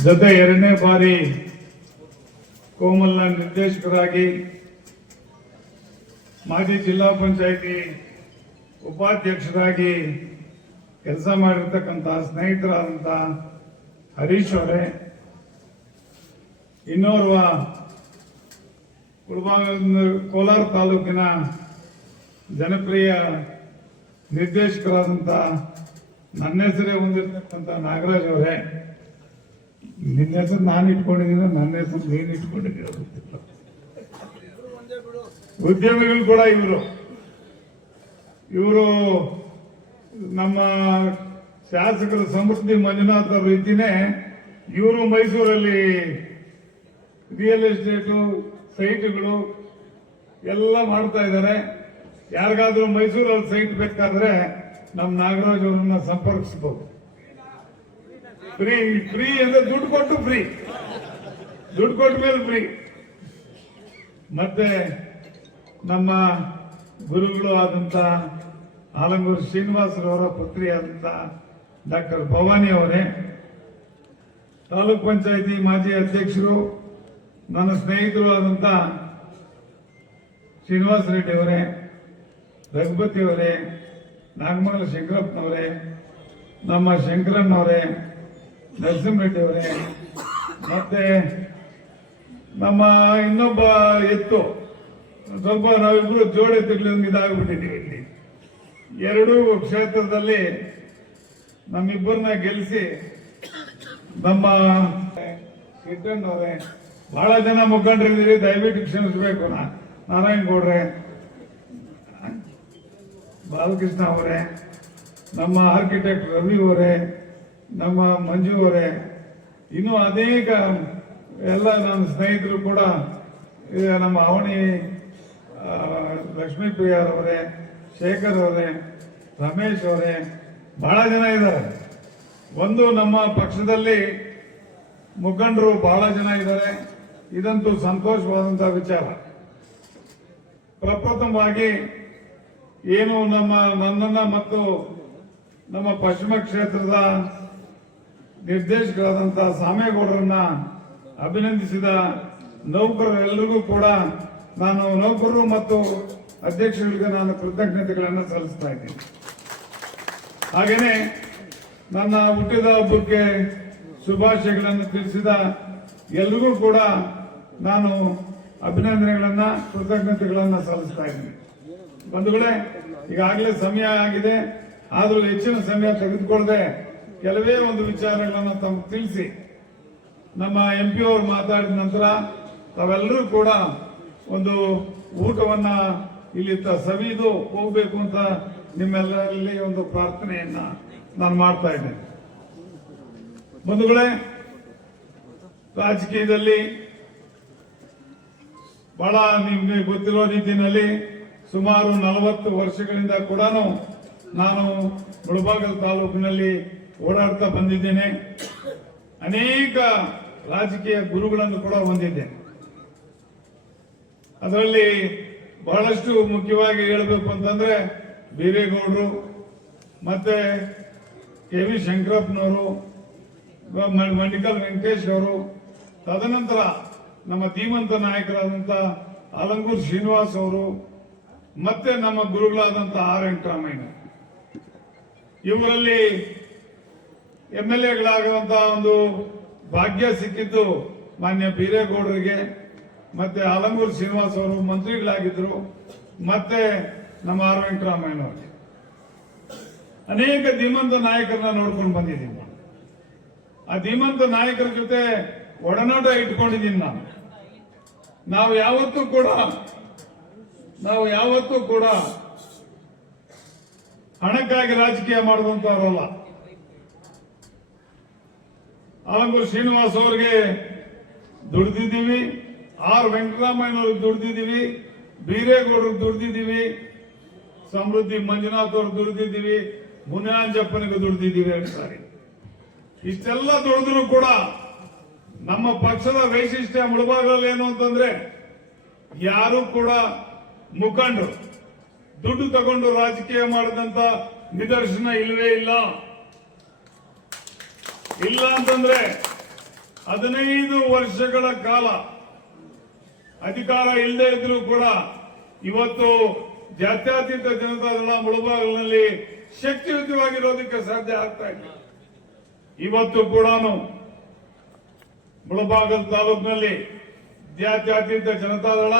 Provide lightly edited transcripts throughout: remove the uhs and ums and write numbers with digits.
ಜೊತೆ ಎರಡನೇ ಬಾರಿ ಕೋಮಲ್ನ ನಿರ್ದೇಶಕರಾಗಿ ಮಾಜಿ ಜಿಲ್ಲಾ ಪಂಚಾಯಿತಿ ಉಪಾಧ್ಯಕ್ಷರಾಗಿ ಕೆಲಸ ಮಾಡಿರ್ತಕ್ಕಂತಹ ಸ್ನೇಹಿತರಾದಂಥ ಹರೀಶ್ ಅವರೇ, ಇನ್ನೋರ್ವ ಕೋಲಾರ ತಾಲೂಕಿನ ಜನಪ್ರಿಯ ನಿರ್ದೇಶಕರಾದಂಥ ನನ್ನ ಹೆಸರೇ ಹೊಂದಿರತಕ್ಕಂಥ ನಾಗರಾಜ್ ಅವರೇ, ನಿನ್ನ ಹೆಸರು ನಾನು ಇಟ್ಕೊಂಡಿದ್ದೀನಿ, ನನ್ನ ಹೆಸರು ನೀನು ಇಟ್ಕೊಂಡಿದ್ದೀರ ಗೊತ್ತಿಲ್ಲ. ಉದ್ಯಮಿಗಳು ಕೂಡ ಇವರು ನಮ್ಮ ಶಾಸಕರ ಸಮೃದ್ಧಿ ಮಂಜುನಾಥ್ ಅವ್ರ ರೀತಿನೇ ಇವರು ಮೈಸೂರಲ್ಲಿ ರಿಯಲ್ ಎಸ್ಟೇಟು ಸೈಟ್ಗಳು ಎಲ್ಲ ಮಾಡ್ತಾ ಇದ್ದಾರೆ. ಯಾರಿಗಾದ್ರೂ ಮೈಸೂರಲ್ಲಿ ಸೈಟ್ ಬೇಕಾದ್ರೆ ನಮ್ಮ ನಾಗರಾಜ್ ಅವರನ್ನ ಸಂಪರ್ಕಿಸಬಹುದು. ಫ್ರೀ ಅಂದ್ರೆ ದುಡ್ಡು ಕೊಟ್ಟು ಫ್ರೀ, ದುಡ್ಡು ಕೊಟ್ಟ ಮೇಲೆ ಫ್ರೀ. ಮತ್ತೆ ನಮ್ಮ ಗುರುಗಳು ಆದಂತ ಆಲಂಗೂರು ಶ್ರೀನಿವಾಸರವರ ಪುತ್ರಿಯಾದಂತ ಡಾಕ್ಟರ್ ಭವಾನಿ ಅವರೇ, ತಾಲೂಕ್ ಪಂಚಾಯತಿ ಮಾಜಿ ಅಧ್ಯಕ್ಷರು, ನನ್ನ ಸ್ನೇಹಿತರು ಆದಂತ ಶ್ರೀನಿವಾಸ ರೆಡ್ಡಿ ಅವರೇ, ರಘುಪತಿ ಅವರೇ, ನಾಗಮಂಗಲ ಶಂಕರಪ್ಪನವರೇ, ನಮ್ಮ ಶಂಕರಣ್ಣವರೇ, ನರಸಿಂಹರೆಡ್ಡಿ ಅವರೇ, ಮತ್ತೆ ನಮ್ಮ ಇನ್ನೊಬ್ಬ ಎತ್ತು ಸ್ವಲ್ಪ ನಾವಿಬ್ರು ಜೋಡೆ ತಿರ್ಲಿಂಗ್ ಇದಾಗ್ಬಿಟ್ಟಿದ್ದೀವಿ. ಇಲ್ಲಿ ಎರಡೂ ಕ್ಷೇತ್ರದಲ್ಲಿ ನಮ್ಮಿಬ್ಬರನ್ನ ಗೆಲ್ಲಿಸಿ ನಮ್ಮ ಸಿದ್ದಣ್ಣವರೇ, ಬಹಳ ಜನ ಮುಖಂಡರಿದ್ದೀರಿ, ದಯವಿಟ್ಟು ಕ್ಷಮಿಸಬೇಕು. ನಾರಾಯಣ ಗೌಡ್ರೆ, ಬಾಲಕೃಷ್ಣ ಅವರೇ, ನಮ್ಮ ಆರ್ಕಿಟೆಕ್ಟ್ ರವಿ ಅವರೇ, ನಮ್ಮ ಮಂಜು ಅವರೇ, ಇನ್ನೂ ಅನೇಕ ಎಲ್ಲ ನನ್ನ ಸ್ನೇಹಿತರು ಕೂಡ, ನಮ್ಮ ಅವಣಿ ಲಕ್ಷ್ಮೀಪ್ರಿಯಾರವರೇ, ಶೇಖರ್ ಅವರೇ, ರಮೇಶ್ ಅವರೇ, ಬಹಳ ಜನ ಇದ್ದಾರೆ. ಒಂದು ನಮ್ಮ ಪಕ್ಷದಲ್ಲಿ ಮುಖಂಡರು ಬಹಳ ಜನ ಇದ್ದಾರೆ. ಇದಂತೂ ಸಂತೋಷವಾದಂತಹ ವಿಚಾರ. ಪ್ರಪ್ರಥಮವಾಗಿ ಏನು ನನ್ನನ್ನ ಮತ್ತು ನಮ್ಮ ಪಶ್ಚಿಮ ಕ್ಷೇತ್ರದ ನಿರ್ದೇಶಕರಾದಂತಹ ಸಾಮೇಗೌಡರನ್ನ ಅಭಿನಂದಿಸಿದ ನೌಕರರೆಲ್ಲರಿಗೂ ಕೂಡ ನಾನು ನೌಕರರು ಮತ್ತು ಅಧ್ಯಕ್ಷರಿಗೆ ನಾನು ಕೃತಜ್ಞತೆಗಳನ್ನು ಸಲ್ಲಿಸ್ತಾ ಇದ್ದೀನಿ. ಹಾಗೇನೆ ನನ್ನ ಹುಟ್ಟಿದ ಹಬ್ಬಕ್ಕೆ ಶುಭಾಶಯಗಳನ್ನು ತಿಳಿಸಿದ ಎಲ್ರಿಗೂ ಕೂಡ ನಾನು ಅಭಿನಂದನೆಗಳನ್ನ ಕೃತಜ್ಞತೆಗಳನ್ನ ಸಲ್ಲಿಸ್ತಾ ಇದ್ದೀನಿ. ಬಂಧುಗಳೇ, ಈಗಾಗಲೇ ಸಮಯ ಆಗಿದೆ, ಆದರೂ ಹೆಚ್ಚಿನ ಸಮಯ ತೆಗೆದುಕೊಳ್ಳದೆ ಕೆಲವೇ ಒಂದು ವಿಚಾರಗಳನ್ನು ತಮಗೆ ತಿಳಿಸಿ, ನಮ್ಮ MP ಅವರು ಮಾತಾಡಿದ ನಂತರ ತಾವೆಲ್ಲರೂ ಕೂಡ ಒಂದು ಊಟವನ್ನ ಇಲ್ಲಿ ಸವಿದು ಹೋಗಬೇಕು ಅಂತ ನಿಮ್ಮೆಲ್ಲರಲ್ಲಿ ಒಂದು ಪ್ರಾರ್ಥನೆಯನ್ನ ನಾನು ಮಾಡ್ತಾ ಇದ್ದೇನೆ. ಬಂಧುಗಳೇ, ರಾಜಕೀಯದಲ್ಲಿ ಬಹಳ ನಿಮ್ಗೆ ಗೊತ್ತಿರೋ ರೀತಿಯಲ್ಲಿ ಸುಮಾರು 40 ವರ್ಷಗಳಿಂದ ಕೂಡ ನಾನು ಮುಳಬಾಗಿಲು ತಾಲೂಕಿನಲ್ಲಿ ಓಡಾಡ್ತಾ ಬಂದಿದ್ದೇನೆ. ಅನೇಕ ರಾಜಕೀಯ ಗುರುಗಳನ್ನು ಕೂಡ ಹೊಂದಿದ್ದೇನೆ. ಅದರಲ್ಲಿ ಬಹಳಷ್ಟು ಮುಖ್ಯವಾಗಿ ಹೇಳಬೇಕು ಅಂತಂದ್ರೆ ಬೀರೇಗೌಡರು, ಮತ್ತೆ KV ಶಂಕರಪ್ಪನವರು, ಮಂಡಿಕಲ್ ವೆಂಕಟೇಶ್ ಅವರು, ತದನಂತರ ನಮ್ಮ ಧೀಮಂತ ನಾಯಕರಾದಂಥ ಆಲಂಗೂರು ಶ್ರೀನಿವಾಸ್ ಅವರು, ಮತ್ತೆ ನಮ್ಮ ಗುರುಗಳಾದಂಥ R ವೆಂಕಟರಾಮಯ್ಯ. ಇವರಲ್ಲಿ MLAಗಳಾಗುವಂತಹ ಒಂದು ಭಾಗ್ಯ ಸಿಕ್ಕಿದ್ದು ಮಾನ್ಯ ಬೀರೇಗೌಡರಿಗೆ, ಮತ್ತೆ ಆಲಂಗೂರು ಶ್ರೀನಿವಾಸ್ ಅವರು ಮಂತ್ರಿಗಳಾಗಿದ್ರು, ಮತ್ತೆ ನಮ್ಮ R ವೆಂಕಟರಾಮಯ್ಯನವರಿಗೆ. ಅನೇಕ ಧೀಮಂತ ನಾಯಕರನ್ನ ನೋಡ್ಕೊಂಡು ಬಂದಿದ್ದೀನಿ. ಆ ಧೀಮಂತ ನಾಯಕರ ಜೊತೆ ಒಡನಾಟ ಇಟ್ಕೊಂಡಿದ್ದೀನಿ ನಾನು. ನಾವು ಯಾವತ್ತೂ ಕೂಡ ಹಣಕ್ಕಾಗಿ ರಾಜಕೀಯ ಮಾಡಿದಂತವರಲ್ಲ. ಆಲಂಗೂರು ಶ್ರೀನಿವಾಸ್ ಅವರಿಗೆ ದುಡ್ದಿದ್ದೀವಿ, R ವೆಂಕಟರಾಮಯ್ಯನವ್ರಿಗೆ ದುಡ್ದಿದ್ದೀವಿ, ಬೀರೇಗೌಡರಿಗೆ ದುಡ್ದಿದ್ದೀವಿ, ಸಮೃದ್ಧಿ ಮಂಜುನಾಥ್ ಅವ್ರಿಗೆ ದುಡ್ದಿದ್ದೀವಿ, ಮುನಿಯಾಂಜಪ್ಪನಿಗೆ ದುಡ್ದಿದ್ದೀವಿ ಹೇಳ್ತಾರೆ. ಇಷ್ಟೆಲ್ಲ ದುಡಿದ್ರು ಕೂಡ ನಮ್ಮ ಪಕ್ಷದ ವೈಶಿಷ್ಟ್ಯ ಮುಳಬಾಗಿಲಲ್ಲಿ ಏನು ಅಂತಂದ್ರೆ, ಯಾರು ಕೂಡ ಮುಖಂಡರು ದುಡ್ಡು ತಗೊಂಡು ರಾಜಕೀಯ ಮಾಡಿದಂತ ನಿದರ್ಶನ ಇಲ್ಲವೇ ಇಲ್ಲ. ಇಲ್ಲ ಅಂತಂದ್ರೆ 15 ವರ್ಷಗಳ ಕಾಲ ಅಧಿಕಾರ ಇಲ್ಲದೆ ಇದ್ರೂ ಕೂಡ ಇವತ್ತು ಜಾತ್ಯತೀತ ಜನತಾದಳ ಮುಳಬಾಗಿಲಿನಲ್ಲಿ ಶಕ್ತಿಯುತವಾಗಿರೋದಕ್ಕೆ ಸಾಧ್ಯ ಆಗ್ತಾ ಇದೆ. ಇವತ್ತು ಕೂಡ ಮುಳಬಾಗಿಲು ತಾಲೂಕಿನಲ್ಲಿ ಜಾತ್ಯತೀತ ಜನತಾದಳ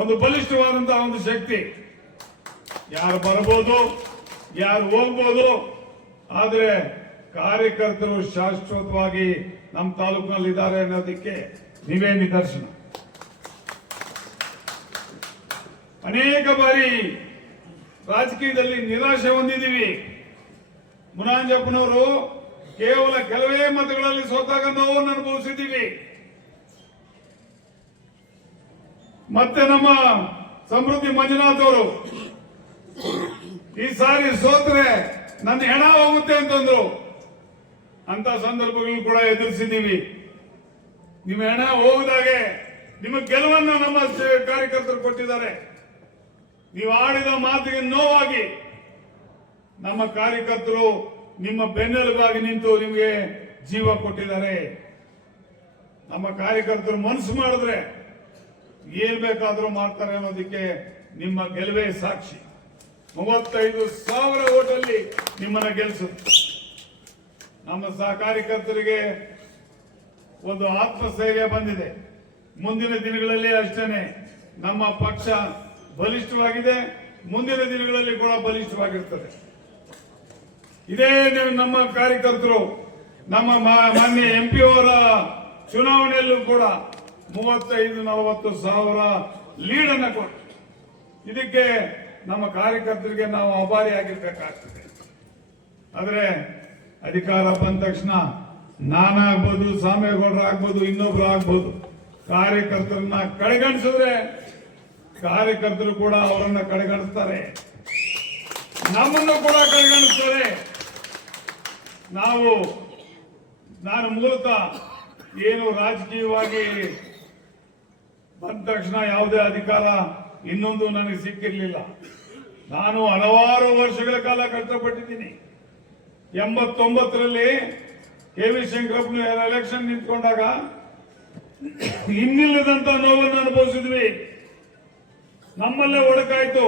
ಒಂದು ಬಲಿಷ್ಠವಾದಂತಹ ಒಂದು ಶಕ್ತಿ. ಯಾರು ಬರಬಹುದು, ಯಾರು ಹೋಗ್ಬೋದು, ಆದ್ರೆ ಕಾರ್ಯಕರ್ತರು ಶಾಶ್ವತವಾಗಿ ನಮ್ಮ ತಾಲೂಕಿನಲ್ಲಿ ಇದ್ದಾರೆ ಅನ್ನೋದಕ್ಕೆ ನೀವೇ ನಿದರ್ಶನ. ಅನೇಕ ಬಾರಿ ರಾಜಕೀಯದಲ್ಲಿ ನಿರಾಶೆ ಹೊಂದಿದ್ದೀವಿ. ಮುನಾಂಜಪ್ಪನವರು ಕೇವಲ ಕೆಲವೇ ಮತಗಳಲ್ಲಿ ಸೋತಾಗ ನೋವನ್ನು ಅನುಭವಿಸಿದ್ದೀವಿ. ಮತ್ತೆ ನಮ್ಮ ಸಮೃದ್ಧಿ ಮಂಜುನಾಥ್ ಅವರು ಈ ಸಾರಿ ಸೋತ್ರೆ ನನ್ನ ಹೆಣ ಹೋಗುತ್ತೆ ಅಂತಂದ್ರು. ಅಂತ ಸಂದರ್ಭಗಳನ್ನು ಕೂಡ ಎದುರಿಸಿದ್ದೀವಿ. ನಿಮ್ಮ ಹೆಣ ಹೋಗದಾಗೆ ನಿಮ್ಮ ಗೆಲುವನ್ನು ನಮ್ಮ ಕಾರ್ಯಕರ್ತರು ಕೊಟ್ಟಿದ್ದಾರೆ. ನೀವು ಆಡಿದ ಮಾತಿಗೆ ನೋವಾಗಿ ನಮ್ಮ ಕಾರ್ಯಕರ್ತರು ನಿಮ್ಮ ಬೆನ್ನೆಲುಬಾಗಿ ನಿಂತು ನಿಮಗೆ ಜೀವ ಕೊಟ್ಟಿದ್ದಾರೆ. ನಮ್ಮ ಕಾರ್ಯಕರ್ತರು ಮನಸ್ಸು ಮಾಡಿದ್ರೆ ಏನ್ ಬೇಕಾದ್ರೂ ಮಾಡ್ತಾರೆ ಅನ್ನೋದಕ್ಕೆ ನಿಮ್ಮ ಗೆಲುವೇ ಸಾಕ್ಷಿ. 35,000 ಓಟಲ್ಲಿ ನಿಮ್ಮನ್ನ ಗೆಲ್ಲಿಸುತ್ತೆ. ನಮ್ಮ ಕಾರ್ಯಕರ್ತರಿಗೆ ಒಂದು ಆತ್ಮಸ್ಥೈರ್ಯ ಬಂದಿದೆ. ಮುಂದಿನ ದಿನಗಳಲ್ಲಿ ಅಷ್ಟೇನೆ ನಮ್ಮ ಪಕ್ಷ ಬಲಿಷ್ಠವಾಗಿದೆ. ಮುಂದಿನ ದಿನಗಳಲ್ಲಿ ಕೂಡ ಬಲಿಷ್ಠವಾಗಿರ್ತದೆ. ಇದೇ ನಮ್ಮ ಕಾರ್ಯಕರ್ತರು ನಮ್ಮ ಮಾನ್ಯ ಎಂಪಿ ಅವರ ಚುನಾವಣೆಯಲ್ಲೂ ಕೂಡ 35-40 ಸಾವಿರ ಲೀಡನ್ನು ಕೊಟ್ಟು ಇದಕ್ಕೆ ನಮ್ಮ ಕಾರ್ಯಕರ್ತರಿಗೆ ನಾವು ಆಭಾರಿಯಾಗಿರ್ಬೇಕಾಗ್ತದೆ. ಆದ್ರೆ ಅಧಿಕಾರ ಬಂದ ತಕ್ಷಣ ನಾನಾಗ್ಬೋದು, ಸಾಮೇಗೌಡರು ಆಗ್ಬೋದು, ಇನ್ನೊಬ್ರು ಆಗ್ಬೋದು, ಕಾರ್ಯಕರ್ತರನ್ನ ಕಡೆಗಣಿಸಿದ್ರೆ ಕಾರ್ಯಕರ್ತರು ಕೂಡ ಅವರನ್ನ ಕಡೆಗಣಿಸ್ತಾರೆ, ನಮ್ಮನ್ನು ಕೂಡ ಕಡೆಗಣಿಸ್ತಾರೆ. ನಾನು ಮೂಲತಃ ಏನು ರಾಜಕೀಯವಾಗಿ ಬಂದ ತಕ್ಷಣ ಯಾವುದೇ ಅಧಿಕಾರ ಇನ್ನೊಂದು ನನಗೆ ಸಿಕ್ಕಿರಲಿಲ್ಲ. ನಾನು ಹಲವಾರು ವರ್ಷಗಳ ಕಾಲ ಕಷ್ಟಪಟ್ಟಿದ್ದೀನಿ. 89ರಲ್ಲಿ KV ಶಂಕರಪ್ಪನ ಎಲೆಕ್ಷನ್ ನಿಂತ್ಕೊಂಡಾಗ ಇನ್ನಿಲ್ಲದಂತ ನೋವನ್ನು ಅನುಭವಿಸಿದ್ವಿ. ನಮ್ಮಲ್ಲೇ ಒಡಕಾಯ್ತು.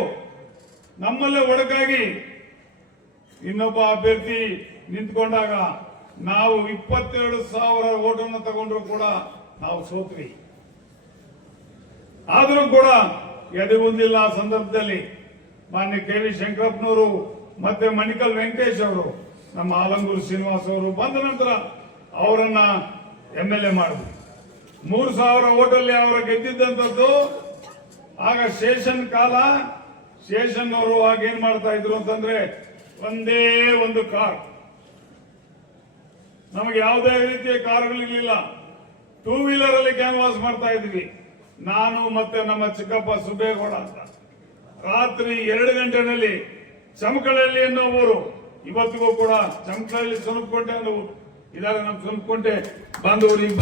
ನಮ್ಮಲ್ಲೇ ಒಡಕಾಗಿ ಇನ್ನೊಬ್ಬ ಅಭ್ಯರ್ಥಿ ನಿಂತ್ಕೊಂಡಾಗ ನಾವು 22,000 ಓಟನ್ನು ತಗೊಂಡ್ರು ಕೂಡ ನಾವು ಸೋತ್ವಿ. ಆದರೂ ಕೂಡ ಎದೆಗುಂದಿಲ್ಲ. ಆ ಸಂದರ್ಭದಲ್ಲಿ ಮಾನ್ಯ KV ಶಂಕರಪ್ಪನವರು ಮತ್ತೆ ಮಣಿಕಲ್ ವೆಂಕಟೇಶ್ ಅವರು, ನಮ್ಮ ಆಲಂಗೂರು ಶ್ರೀನಿವಾಸ್ ಅವರು ಬಂದ ನಂತರ ಅವರನ್ನ MLA ಮಾಡಿದ್ರು. 3,000 ಓಟಲ್ಲಿ ಅವರ ಗೆದ್ದಿದ್ದಂಥದ್ದು. ಆಗ ಶೇಷನ್ ಕಾಲ. ಶೇಷನ್ ಅವರು ಆಗ ಏನ್ ಮಾಡ್ತಾ ಇದ್ರು ಅಂತಂದ್ರೆ ಒಂದೇ ಒಂದು ಕಾರ್. ನಮಗೆ ಯಾವುದೇ ರೀತಿಯ ಕಾರುಗಳಿರಲಿಲ್ಲ. 2 ವೀಲರ್ ಅಲ್ಲಿ ಕ್ಯಾನ್ವಾಸ್ ಮಾಡ್ತಾ ಇದ್ವಿ. ನಾನು ಮತ್ತೆ ನಮ್ಮ ಚಿಕ್ಕಪ್ಪ ಸುಬೇಗೌಡ ಅಂತ ರಾತ್ರಿ 2 ಗಂಟೆನಲ್ಲಿ ಚಮಕಳಹಳ್ಳಿ ಅನ್ನೋ ಊರು, ಇವತ್ತಿಗೂ ಕೂಡ ಚಮಕಳಹಳ್ಳಿ ಸುನಪಕೋಟೆ ಅನ್ನೋ ಇದಾರೆ. ನಮ್ಮ ಸುನಪಕೋಟೆ ಬಾಂಧವರು ಈಗ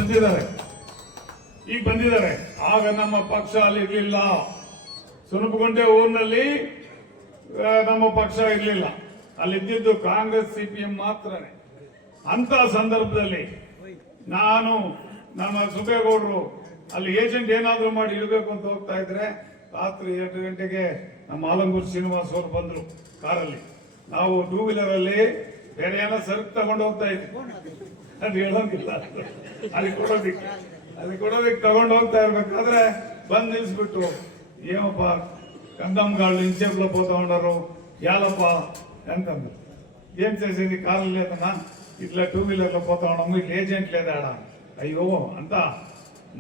ಬಂದಿದ್ದಾರೆ. ಆಗ ನಮ್ಮ ಪಕ್ಷ ಅಲ್ಲಿ ಇರಲಿಲ್ಲ. ಸುನಪಕೋಟೆ ಊರಿನಲ್ಲಿ ನಮ್ಮ ಪಕ್ಷ ಇರಲಿಲ್ಲ. ಅಲ್ಲಿದ್ದು ಕಾಂಗ್ರೆಸ್ CPM ಮಾತ್ರನೇ. ಅಂತ ಸಂದರ್ಭದಲ್ಲಿ ನಾನು ನಮ್ಮ ಸುಬೇಗೌಡರು ಅಲ್ಲಿ ಏಜೆಂಟ್ ಏನಾದ್ರೂ ಮಾಡಿ ಇಡಬೇಕು ಅಂತ ಹೋಗ್ತಾ ಇದ್ರೆ ರಾತ್ರಿ 8 ಗಂಟೆಗೆ ನಮ್ಮ ಆಲಂಗೂರು ಶ್ರೀನಿವಾಸ್ ಅವರು ಬಂದ್ರು ಕಾರಲ್ಲಿ. ನಾವು 2 ವೀಲರ್ ಅಲ್ಲಿ ಬೇರೆ ಏನೋ ಸರಕು ತಗೊಂಡು ಹೋಗ್ತಾ ಇದ್ವಿ. ಅದು ಹೇಳೋದಿಲ್ಲ, ಅಲ್ಲಿ ಕೊಡೋದಿಕ್ಕೆ ತಗೊಂಡು ಹೋಗ್ತಾ ಇರ್ಬೇಕಾದ್ರೆ ಬಂದ್ ನಿಲ್ಸ್ಬಿಟ್ಟು, ಏನಪ್ಪ ಕಂದಮ್ಗಳು ಇಂಚೆಪ್ಲ ತಗೊಂಡರು ಯಾಲಪ್ಪ ಅಂತಂದ್ರು. ಏನ್ చేసేది ಕಾರಲ್ಲಿ ಅಂತ ఇట్లా 2 వీలర్ లో పోతా ఉన్నాము, ఇట్లా ఏజెంట్ లేదా అయ్యో ಅಂತ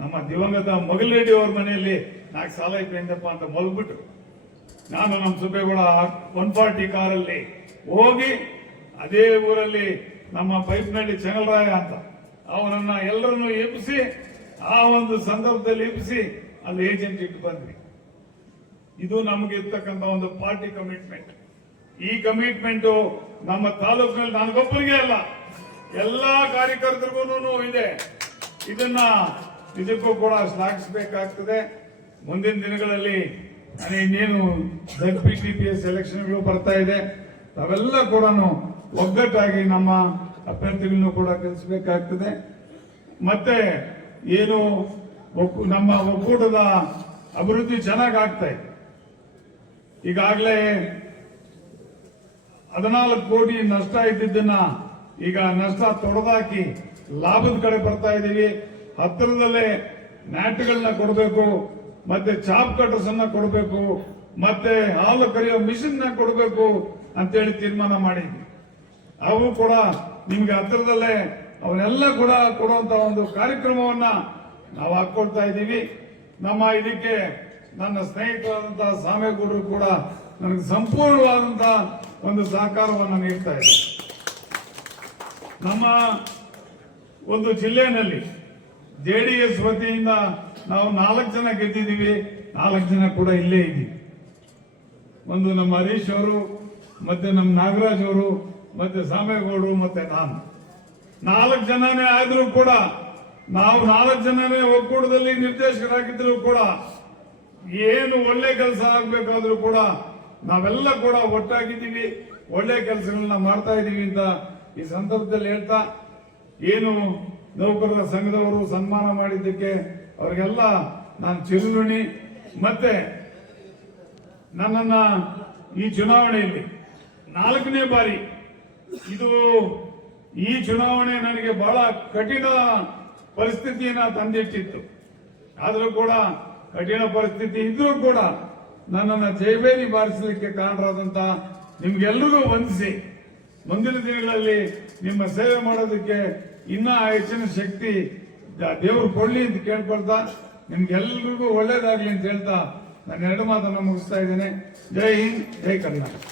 ನಮ್ಮ ದಿವಂಗತ ಮೊಗಲ್ರೆಡ್ಡಿ ಅವ್ರ ಮನೆಯಲ್ಲಿ ನಾಲ್ಕು ಸಾಲ అయిపోయింದಪ್ಪ ಅಂತ ಮಲಗ್ಬಿಟ್ಟು ನಾನು ನಮ್ಮ ಸುಬೇಗೌಡ 140 ಕಾರಲ್ಲಿ ಹೋಗಿ ಅದೇ ಊರಲ್ಲಿ ನಮ್ಮ ಪೈಪ್ನಳ್ಳಿ ಚೆಂಗಲರಾಯ ಅಂತ ಅವನನ್ನ ಎಲ್ಲರನ್ನು ಎಬ್ಬಿಸಿ ಆ ಒಂದು ಸಂದರ್ಭದಲ್ಲಿ ಎಬ್ಬಿಸಿ ಅಲ್ಲಿ ಏಜೆಂಟ್ ಇಟ್ಟು ಬಂದ್ವಿ. ಇದು ನಮಗೆ ಇರ್ತಕ್ಕಂಥ ಒಂದು ಪಾರ್ಟಿ ಕಮಿಟ್ಮೆಂಟ್. ಈ ಕಮಿಟ್ಮೆಂಟ್ ನಮ್ಮ ತಾಲೂಕಿನಲ್ಲಿ ನನಗೊಬ್ಬರಿಗೆ ಅಲ್ಲ, ಎಲ್ಲಾ ಕಾರ್ಯಕರ್ತರಿಗೂ ಇದೆ. ಇದನ್ನ ನಿಜಕ್ಕೂ ಕೂಡ ಶ್ಲಾಘಿಸಬೇಕಾಗ್ತದೆ. ಮುಂದಿನ ದಿನಗಳಲ್ಲಿ ಇನ್ನೇನು ZPTPS ಎಲೆಕ್ಷನ್ಗಳು ಬರ್ತಾ ಇದೆ, ಅವೆಲ್ಲ ಕೂಡ ಒಗ್ಗಟ್ಟಾಗಿ ನಮ್ಮ ಅಭ್ಯರ್ಥಿಗಳನ್ನು ಕೂಡ ಗೆಲ್ಲಿಸಬೇಕಾಗ್ತದೆ. ಮತ್ತೆ ಏನು ನಮ್ಮ ಒಕ್ಕೂಟದ ಅಭಿವೃದ್ಧಿ ಚೆನ್ನಾಗಿ ಆಗ್ತಾ ಇದೆ. ಈಗಾಗಲೇ 14 ಕೋಟಿ ನಷ್ಟ ಇದ್ದಿದ್ದನ್ನ ಈಗ ನಷ್ಟ ತೊಡೆದಾಕಿ ಲಾಭದ ಕಡೆ ಬರ್ತಾ ಇದ್ದೀವಿ. ಹತ್ತಿರದಲ್ಲೇ ನ್ಯಾಟ್ಗಳನ್ನ ಕೊಡಬೇಕು, ಮತ್ತೆ ಚಾಪ್ ಕಟರ್ಸ್ ಅನ್ನ ಕೊಡಬೇಕು, ಮತ್ತೆ ಹಾಲು ಕರೆಯೋ ಮಿಷನ್ ನ ಕೊಡಬೇಕು ಅಂತೇಳಿ ತೀರ್ಮಾನ ಮಾಡಿದ್ವಿ. ಅವು ಕೂಡ ನಿಮ್ಗೆ ಹತ್ತಿರದಲ್ಲೇ ಅವನ್ನೆಲ್ಲ ಕೂಡ ಕೊಡುವಂತ ಒಂದು ಕಾರ್ಯಕ್ರಮವನ್ನ ನಾವು ಹಾಕೊಳ್ತಾ ಇದ್ದೀವಿ. ನಮ್ಮ ಇದಕ್ಕೆ ನನ್ನ ಸ್ನೇಹಿತರಾದಂತಹ ಸಾಮೇಗೌಡರು ಕೂಡ ನನಗೆ ಸಂಪೂರ್ಣವಾದಂತಹ ಒಂದು ಸಹಕಾರವನ್ನು ನೀಡ್ತಾ ಇದೆ. ನಮ್ಮ ಒಂದು ಜಿಲ್ಲೆಯಲ್ಲಿ JDS ವತಿಯಿಂದ ನಾವು 4 ಜನ ಗೆದ್ದಿದ್ದೀವಿ. 4 ಜನ ಕೂಡ ಇಲ್ಲೇ ಇದ್ದೀವಿ. ಒಂದು ನಮ್ಮ ಹರೀಶ್ ಅವರು, ಮತ್ತೆ ನಮ್ಮ ನಾಗರಾಜ್ ಅವರು, ಮತ್ತೆ ಸಾಮೇಗೌಡರು, ಮತ್ತೆ ನಾನು 4 ಜನನೇ ಆದ್ರೂ ಕೂಡ ನಾವು 4 ಜನನೇ ಒಕ್ಕೂಟದಲ್ಲಿ ನಿರ್ದೇಶಕರಾಗಿದ್ರು ಕೂಡ ಏನು ಒಳ್ಳೆ ಕೆಲಸ ಆಗ್ಬೇಕಾದ್ರೂ ಕೂಡ ನಾವೆಲ್ಲ ಕೂಡ ಒಟ್ಟಾಗಿದ್ದೀವಿ, ಒಳ್ಳೆ ಕೆಲಸಗಳನ್ನ ಮಾಡ್ತಾ ಇದ್ದೀವಿ ಅಂತ ಈ ಸಂದರ್ಭದಲ್ಲಿ ಹೇಳ್ತಾ, ಏನು ನೌಕರರ ಸಂಘದವರು ಸನ್ಮಾನ ಮಾಡಿದ್ದಕ್ಕೆ ಅವರಿಗೆಲ್ಲ ನಾನು ಚಿರುಋಣಿ. ಮತ್ತೆ ನನ್ನನ್ನ ಈ ಚುನಾವಣೆಯಲ್ಲಿ 4ನೇ ಬಾರಿ ಈ ಚುನಾವಣೆ ನನಗೆ ಬಹಳ ಕಠಿಣ ಪರಿಸ್ಥಿತಿಯನ್ನ ತಂದಿಟ್ಟಿತ್ತು. ಆದರೂ ಕೂಡ ಕಠಿಣ ಪರಿಸ್ಥಿತಿ ಇದ್ರೂ ಕೂಡ ನನ್ನನ್ನು ಜಯಬೇರಿ ಬಾರಿಸಲಿಕ್ಕೆ ಕಾರಣರಾದಂತ ನಿಮ್ಗೆಲ್ರಿಗೂ ವಂದಿಸಿ, ಮುಂದಿನ ದಿನಗಳಲ್ಲಿ ನಿಮ್ಮ ಸೇವೆ ಮಾಡೋದಕ್ಕೆ ಇನ್ನೂ ಹೆಚ್ಚಿನ ಶಕ್ತಿ ದೇವರು ಕೊಡ್ಲಿ ಅಂತ ಕೇಳ್ಕೊಳ್ತಾ, ನಿಮ್ಗೆಲ್ರಿಗೂ ಒಳ್ಳೇದಾಗ್ಲಿ ಅಂತ ಹೇಳ್ತಾ ನಾನು 2 ಮಾತನ್ನ ಮುಗಿಸ್ತಾ ಇದ್ದೇನೆ. ಜೈ ಹಿಂದ್, ಜೈ ಕರ್ನಾಟಕ.